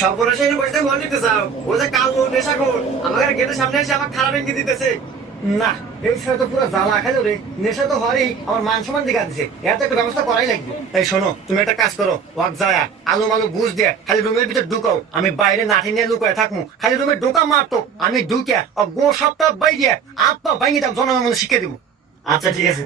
সর্বনাশে এনে বসে মন দিতে চাও? ও যে কাল নেশা কর আমাদের গেটের সামনে এসে আমার খারাপ ভেঙে দিতেছে। না, এই ছেলে তো পুরো জ্বালা খাইলো রে। নেশা তো হরেই আমার মান সম্মান দিকে দিছে, এত একটা ব্যবস্থা করাই লাগবে। এই শোনো, তুমি একটা কাজ করো, ওয়াক যায় আলু মালু বুঝ দিয়ে খালি রুমের ভিতর ঢুকাও, আমি বাইরে নাঠি নিয়ে লুকায় থাকবো। খালি রুমে ঢোকা মারতো, আমি ঢুকে গো সপ্তাহ বাইরে আত্মা ভাঙিয়ে দাম জনগণ শিখে দিব। আচ্ছা ঠিক আছে।